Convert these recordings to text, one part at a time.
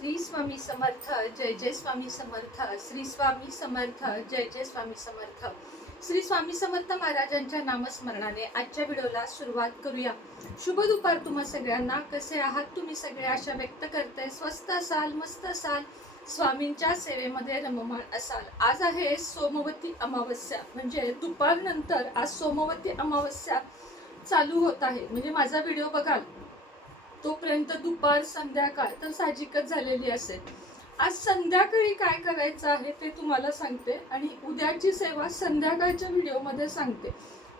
श्री स्वामी समर्थ. जय जय स्वामी समर्थ. श्री स्वामी समर्थ. जय जय स्वामी समर्थ. श्री स्वामी समर्थ महाराजांच्या नामस्मरणाने आजच्या व्हिडिओला सुरुवात करूया. शुभ दुपार तुम्हा सगळ्यांना. कसे आहात तुम्ही सगळे? आशा व्यक्त करते स्वस्त असाल, मस्त असाल, स्वामींच्या सेवेमध्ये रममाण असाल. आज आहे सोमवती अमावस्या, म्हणजे दुपारनंतर आज सोमवती अमावस्या चालू होत आहे. म्हणजे माझा व्हिडिओ बघाल तोपर्यंत दुपार संध्याकाळ तर साहजिकच झालेली असेल. आज संध्याकाळी काय करायचं आहे ते तुम्हाला सांगते आणि उद्याची सेवा संध्याकाळच्या व्हिडिओमध्ये सांगते.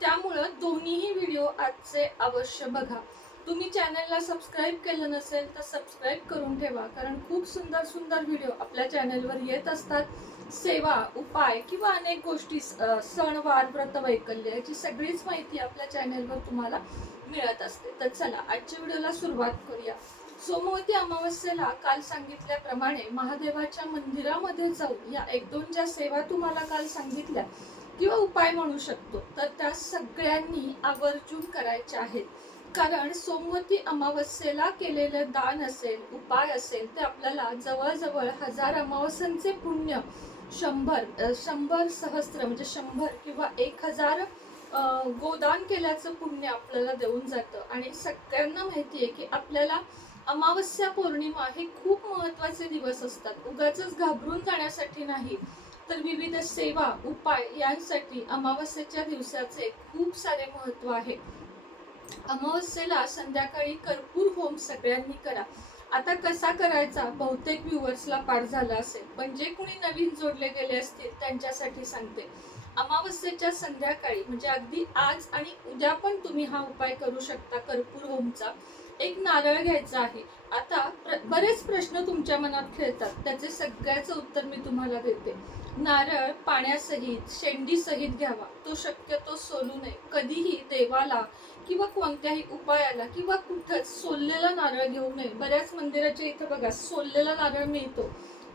त्यामुळं दोन्हीही व्हिडिओ आजचे अवश्य बघा. तुम्ही चॅनलला सबस्क्राईब केलं नसेल तर सबस्क्राईब करून ठेवा, कारण खूप सुंदर सुंदर व्हिडिओ आपल्या चॅनलवर येत असतात. सेवा, उपाय किंवा अनेक गोष्टी, सणवार, व्रतवैकल्य याची सगळीच माहिती आपल्या चॅनलवर तुम्हाला मिळत असते. तर चला आजच्या व्हिडिओला सुरुवात करूया. सोमवती अमावस्येला काल सांगितल्याप्रमाणे महादेवाच्या मंदिरामध्ये जाऊन या एक दोन ज्या सेवा तुम्हाला काल सांगितल्या किंवा उपाय म्हणू शकतो, तर त्या सगळ्यांनी आवर्जून करायच्या आहेत. कारण सोमवती अमावस्येला केलेलं दान असेल, उपाय असेल, ते आपल्याला जवळजवळ 1000 अमावस्यांचे पुण्य, 100 सहस्त्र म्हणजे 100 किंवा 1000 गोदान केल्याचं पुण्य आपल्याला देऊन जातं. आणि सगळ्यांना माहिती आहे की आपल्याला अमावस्या पौर्णिमा हे खूप महत्त्वाचे दिवस असतात. उगाचच घाबरून जाण्यासाठी नाही, तर विविध सेवा, उपाय यांसाठी अमावस्येच्या दिवसाचे खूप सारे महत्त्व आहे. अमावस्येला संध्याकाळी कर्पूर होम सगळ्यांनी करा. आता कसा करायचा बहुतेक व्ह्युअर्सला पाठ झाला असेल, पण जे कोणी नवीन जोडले गेले असतील त्यांच्यासाठी सांगते. अमावस्येच्या संध्याकाळी म्हणजे अगदी आज आणि उद्या पण तुम्ही हा उपाय करू शकता. कर्पूर होमचा एक नारळ घ्यायचा आहे. आता बरेच प्रश्न तुमच्या मनात खेळतात, त्याचे सगळ्याचं उत्तर मी तुम्हाला देते. नारळ पाण्यासहित, शेंडीसहित घ्यावा. तो शक्यतो सोलू नये. कधीही देवाला किंवा कोणत्याही उपायाला किंवा कुठंच सोललेला नारळ घेऊ नये. बऱ्याच मंदिराच्या इथं बघा सोललेला नारळ मिळतो,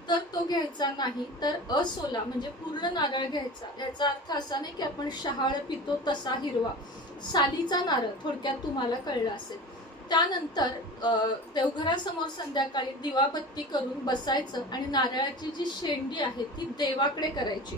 तर तो घ्यायचा नाही. तर असोला म्हणजे पूर्ण नारळ घ्यायचा. याचा अर्थ असा नाही की आपण शहाळ पितो तसा हिरवा, सालीचा नारळ, थोडक्यात तुम्हाला कळलं असेल. त्यानंतर देवघरासमोर संध्याकाळी दिवाबत्ती करून बसायचं आणि नारळाची जी शेंडी आहे ती देवाकडे करायची.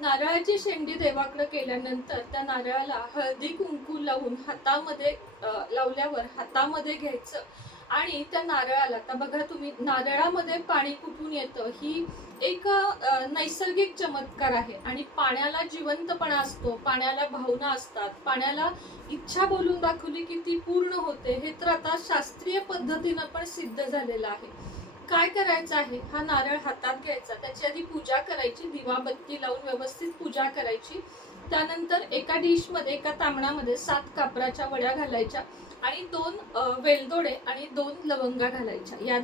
नारळाची शेंडी देवाकडे केल्यानंतर त्या नारळाला हळदी कुंकू लावून हातामध्ये लावल्यावर हातामध्ये घ्यायचं आणि त्या नारळाला, आता बघा तुम्ही नारळामध्ये पाणी कुठून येतं ही एक नैसर्गिक चमत्कार आहे. आणि पाण्याला जिवंतपणा असतो, पाण्याला भावना असतात, पाण्याला इच्छा बोलून दाखवली की ती पूर्ण होते. हे तर आता शास्त्रीय पद्धतीनं पण सिद्ध झालेलं आहे. काय करायचं आहे, हा नारळ हातात घ्यायचा, त्याची आधी पूजा करायची, दिवाबत्ती लावून व्यवस्थित पूजा करायची. त्यानंतर एका डिशमध्ये, एका तांबणामध्ये 7 कापराच्या वड्या घालायच्या आणि 2 वेलदोडे आणि 2 लवंगा घालायच्या. या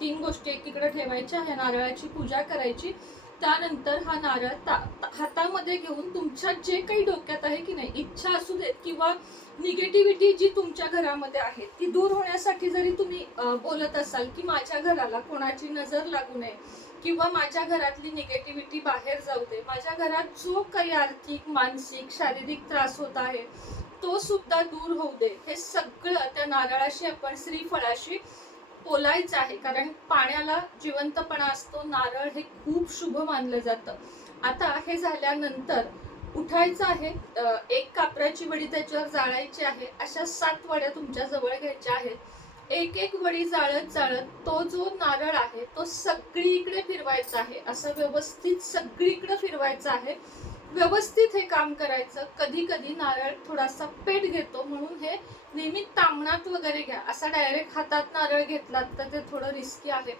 3 गोष्टी एकीकडे ठेवायच्या. ह्या नारळाची पूजा करायची. त्यानंतर हा नारळ हातामध्ये घेऊन तुमच्या जे काही डोक्यात आहे की नाही, इच्छा असू देत किंवा निगेटिव्हिटी जी तुमच्या घरामध्ये आहे ती दूर होण्यासाठी जरी तुम्ही बोलत असाल की माझ्या घराला कोणाची नजर लागू नये किंवा माझ्या घरातली निगेटिव्हिटी बाहेर जाऊ दे, माझ्या घरात जो काही आर्थिक, मानसिक, शारीरिक त्रास होत आहे तो सुद्धा दूर होऊ दे, हे सगळं त्या नारळाशी आपण श्रीफळाशी बोलायचं आहे. कारण पाण्याला जिवंतपणा असतो. नारळ हे खूप शुभ मानलं जातं. आता हे झाल्यानंतर उठायचं आहे. 1 कापराची वडी त्याच्यावर जाळायची आहे. अशा 7 वड्या तुमच्या जवळ घ्यायच्या आहेत. एक एक वडी जाळत जाळत तो जो नारळ आहे तो सगळीकडे फिरवायचा आहे. असं व्यवस्थित सगळीकडे फिरवायचं आहे. व्यवस्थित हे काम करायचं. कधी कधी नारळ थोडासा पेट घेतो, म्हणून हे नेहमी तामणात वगैरे घ्या. असा डायरेक्ट हातात नारळ घेतलात तर ते थोडं रिस्की आहे.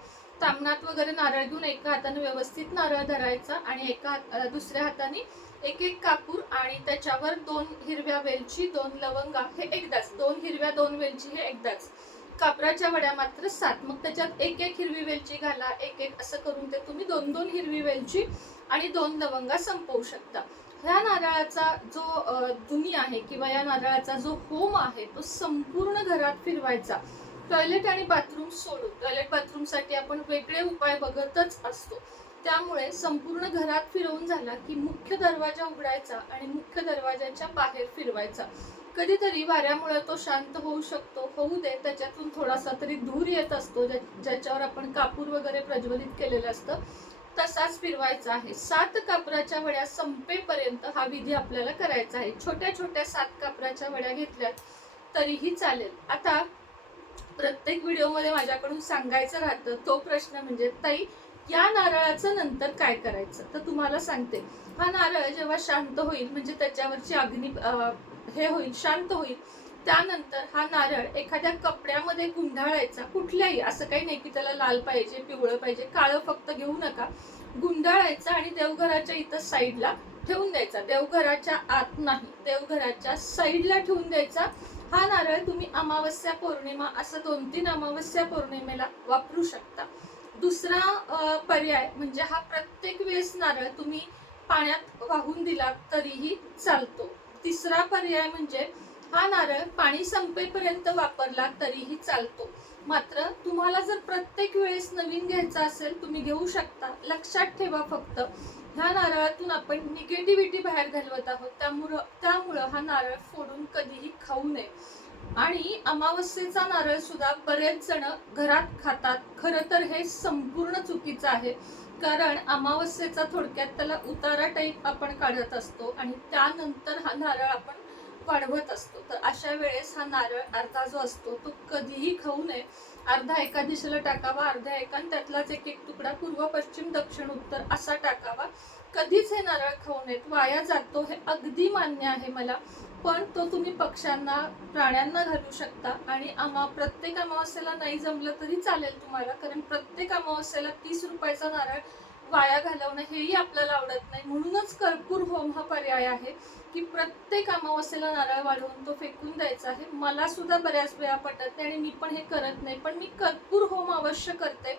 तामणात वगैरे नारळ घेऊन एका हाताने व्यवस्थित नारळ धरायचा आणि दुसऱ्या हाताने एक एक कापूर आणि त्याच्यावर 2 हिरव्या वेलची, 2 लवंगा, हे एकदाच. 2 हिरव्या 2 वेलची हे एकदाच. कापराच्या वड्या मात्र 7. मग त्याच्यात एक एक हिरवी वेलची घाला, एक एक असं करून ते तुम्ही 2 हिरवी वेलची आणि 2 लवंगा संपवू शकता. ह्या नारळाचा जो धुनी आहे किंवा या नारळाचा जो होम आहे तो संपूर्ण घरात फिरवायचा. टॉयलेट आणि बाथरूम सोडून, टॉयलेट बाथरूमसाठी आपण वेगळे उपाय बघतच असतो. त्यामुळे संपूर्ण घरात फिरवून झाला की मुख्य दरवाजा उघडायचा आणि मुख्य दरवाजाच्या बाहेर फिरवायचा. कधीतरी वाऱ्यामुळे तो शांत होऊ शकतो, होऊ दे, त्याच्यातून थोडासा तरी धूर येत असतो ज्याच्यावर आपण कापूर वगैरे प्रज्वलित केलेलं असतं, तसाच फिरवायचा आहे. 7 कापराच्या वड्या संपेपर्यंत हा विधी आपल्याला करायचा आहे. छोट्या छोट्या 7 कापराच्या वड्या घेतल्यात तरीही चालेल. आता प्रत्येक व्हिडिओमध्ये माझ्याकडून सांगायचं राहतं तो प्रश्न म्हणजे, ताई या नारळाचं नंतर काय करायचं? तर तुम्हाला सांगते, हा नारळ जेव्हा शांत होईल, म्हणजे त्याच्यावरची अग्नी हे होईल, शांत होईल, त्यानंतर हा नारळ एखाद्या कपड्यामध्ये गुंडाळायचा. कुठल्याही, असं काही नाही की त्याला लाल पाहिजे, पिवळं पाहिजे, काळं फक्त घेऊ नका. गुंडाळायचा आणि देवघराच्या इथं साईडला ठेवून द्यायचा. देवघराच्या आत नाही, देवघराच्या साईडला ठेवून द्यायचा. हा नारळ तुम्ही अमावस्या पौर्णिमा असं 2-3 अमावस्या पौर्णिमेला वापरू शकता. दुसरा पर्याय म्हणजे हा प्रत्येक वेळेस नारळ तुम्ही पाण्यात वाहून दिला तरीही चालतो. तिसरा पर्याय म्हणजे हा नारळ पाणी संपेपर्यंत वापरला तरीही चालतो. मात्र तुम्हाला जर प्रत्येक वेळेस नवीन घ्यायचा असेल तुम्ही घेऊ शकता. लक्षात ठेवा फक्त, ह्या नारळातून आपण निगेटिव्हिटी बाहेर घालवत आहोत, त्यामुळं हा नारळ फोडून कधीही खाऊ नये. आणि अमावस्येचा नारळ सुद्धा बरेच जण घरात खातात. खरं तर हे संपूर्ण चुकीचं आहे, कारण अमावस्येचा थोडक्यात त्याला उतारा टाईप आपण काढत असतो आणि त्यानंतर हा नारळ आपण वाढवत असतो. तर अशा वेळेस हा नारळ अर्धा जो असतो तो कधीही खाऊ नये. अर्धा एका दिशेला टाकावा, अर्धा एका, त्यातलाच एक एक तुकडा पूर्व, पश्चिम, दक्षिण, उत्तर असा टाकावा. कधीच हे नारळ खाऊ नयेत. वाया जातो हे अगदी मान्य आहे मला, पण तो तुम्ही पक्ष्यांना, प्राण्यांना घालू शकता. आणि प्रत्येक अमावस्येला नाही जमलं तरी चालेल तुम्हाला, कारण प्रत्येक अमावस्येला 30 रुपयाचा नारळ वाया घालवणं हेही आपल्याला आवडत नाही. म्हणूनच कर्पूर होम हा पर्याय आहे की प्रत्येक अमावस्येला नारळ वाढवून तो फेकून द्यायचा आहे. मला सुद्धा बऱ्याच वेळा पटत नाही आणि मी पण हे करत नाही, पण मी कर्पूर होम अवश्य करते.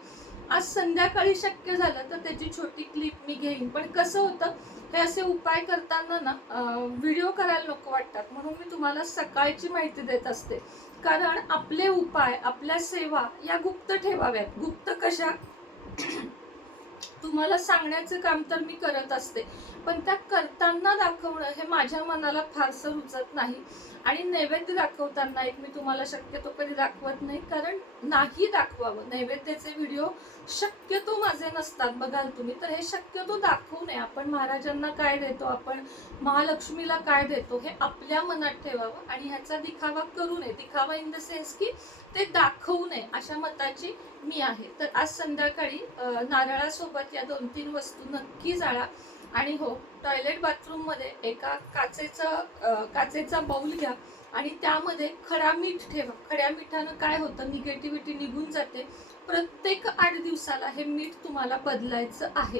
आज संध्याकाळी शक्य झालं तर त्याची छोटी क्लिप मी घेईन. पण कसं होतं, हे असे उपाय करताना ना व्हिडिओ करायला नको वाटतात, म्हणून मी तुम्हाला सकाळची माहिती देत असते. कारण आपले उपाय, आपल्या सेवा या गुप्त ठेवाव्यात. गुप्त कशा, तुम्हाला सांगण्याचं काम तर मी करत असते, पण त्या करताना दाखवणं हे माझ्या मनाला फारसं रुचत नाही. आणि नैवेद्य दाखवताना एक मी तुम्हाला शक्यतो कधी दाखवत नाही, कारण नाही दाखवावं. नैवेद्याचे व्हिडिओ शक्यतो माझे नसतात, बघाल तुम्ही. तर हे शक्यतो दाखवू नये. आपण महाराजांना काय देतो, आपण महालक्ष्मीला काय देतो, हे आपल्या मनात ठेवावं आणि ह्याचा दिखावा करू नये. दिखावा इन द सेन्स की ते दाखवू नये, अशा मताची मी आहे. तर आज संध्याकाळी नारळासोबत या 2-3 वस्तू नक्की जाळा. आणि हो, टॉयलेट बाथरूम मध्ये एका काचेचा बाउल घ्या आणि त्यामध्ये खडा मीठ ठेवा. खड्या मिठानं काय होतं, निगेटिव्हिटी निघून जाते. प्रत्येक 8 दिवसाला हे मीठ तुम्हाला बदलायचं आहे.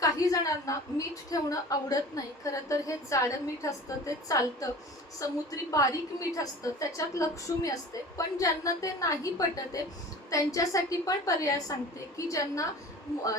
काही जणांना मीठ ठेवणं आवडत नाही. खरं तर हे जाडं मीठ असतं ते चालतं. समुद्री बारीक मीठ असतं, त्याच्यात लक्ष्मी असते. पण ज्यांना ते नाही पटते त्यांच्यासाठी पण पर्याय सांगते की ज्यांना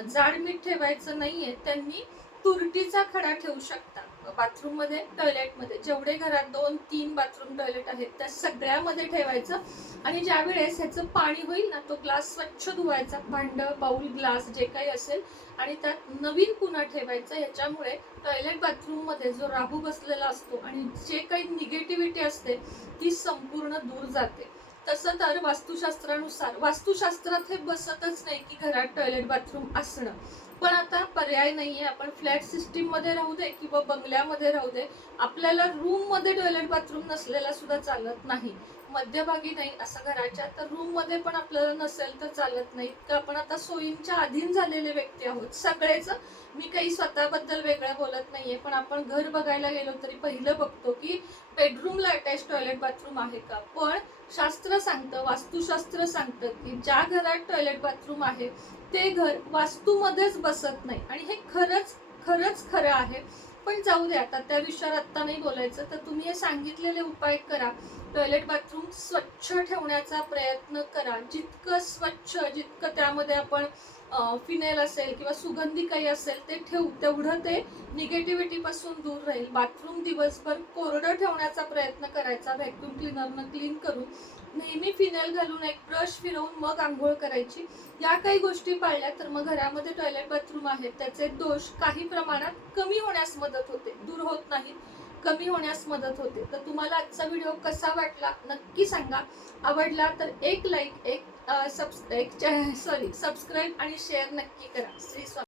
जाड मीठ ठेवायचं नाहीये त्यांनी तुरटीचा खडा ठेवू शकता. बाथरूम मध्ये, टॉयलेट मध्ये, जेवढे घरात 2-3 बाथरूम टॉयलेट आहेत त्या सगळ्यामध्ये ठेवायचं. आणि ज्या वेळेस ह्याचं पाणी होईल ना, तो ग्लास स्वच्छ धुवायचा, भांड, बाउल, ग्लास जे काही असेल, आणि त्यात नवीन पुन्हा ठेवायचं. याच्यामुळे टॉयलेट बाथरूम मध्ये जो राहू बसलेला असतो आणि जे काही निगेटिव्हिटी असते ती संपूर्ण दूर जाते. तसं तर वास्तुशास्त्रानुसार, वास्तुशास्त्रात हे बसतच नाही की घरात टॉयलेट बाथरूम असणं, पण आता पर्याय नाहीये. आपण फ्लॅट सिस्टीम मध्ये राहू दे किंवा बंगल्यामध्ये राहू दे, आपल्याला रूम मध्ये टॉयलेट बाथरूम नसलेला सुद्धा चालत नाही. मध्यभागी नाही असं घराच्या, तर रूम मध्ये पण आपल्याला नसेल तर चालत नाही. तर आपण आता सोयींच्या अधीन झालेले व्यक्ती आहोत सगळेच. मी काही स्वतःबद्दल वेगळं बोलत नाहीये, पण आपण घर बघायला गेलो तरी पहिलं बघतो की बेडरूमला अटॅच टॉयलेट बाथरूम आहे का. पण शास्त्र सांगतं, वास्तुशास्त्र सांगतं की ज्या घरात टॉयलेट बाथरूम आहे ते घर वास्तूमध्येच बसत नाही. आणि हे खरंच खरं आहे. पण जाऊ दे, आता त्या विषयावर आत्ता नाही बोलायचं. तर तुम्ही हे सांगितलेले उपाय करा. टॉयलेट बाथरूम स्वच्छ ठेवण्याचा प्रयत्न करा. जितकं स्वच्छ, जितकं त्यामध्ये आपण फिनेल असेल किंवा सुगंधी काही असेल ते ठेवू, तेवढं ते निगेटिव्हिटी पासून दूर राहील. बाथरूम दिवसभर कोरडं ठेवण्याचा प्रयत्न करायचा, व्हॅक्यूम क्लीनरनं क्लीन करून, नेहमी फिनेल घालून एक ब्रश फिरवून मग आंघोळ करायची. या काही गोष्टी पाळल्या तर मग घरामध्ये टॉयलेट बाथरूम आहेत त्याचे दोष काही प्रमाणात कमी होण्यास मदत होते, दूर होत नाहीत. कमी होण्यास मदत होते. तर तुम्हाला आजचा व्हिडिओ कसा वाटला नक्की सांगा. आवडला तर एक लाईक, एक सबस्क्राईब आणि शेअर नक्की करा. श्री स्वामी